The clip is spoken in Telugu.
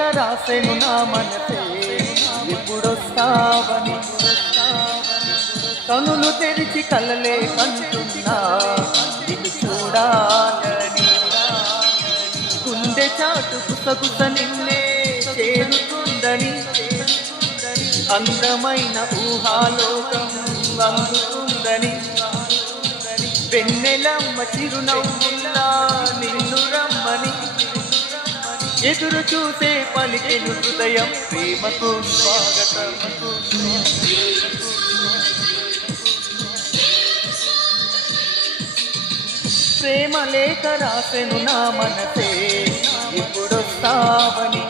లేఖ రాసెను నా మనసే ఎప్పుడొస్తావని కనులు తెరిచి కలలే కంటున్నా నిన్ను చూడాలని గుండె చాటు గుసగుస నిన్నే చేరుతుందని అందమైన ఊహాలోకం అందుకుందని వెన్నెలమ్మ చిరునవ్వుల్లా నిన్ను రమ్మని ఎదురు చూసే పలికెను హృదయం ప్రేమకు స్వాగతం. ప్రేమ లేఖ రాసెను నా మనసే ఎప్పుడొస్తావని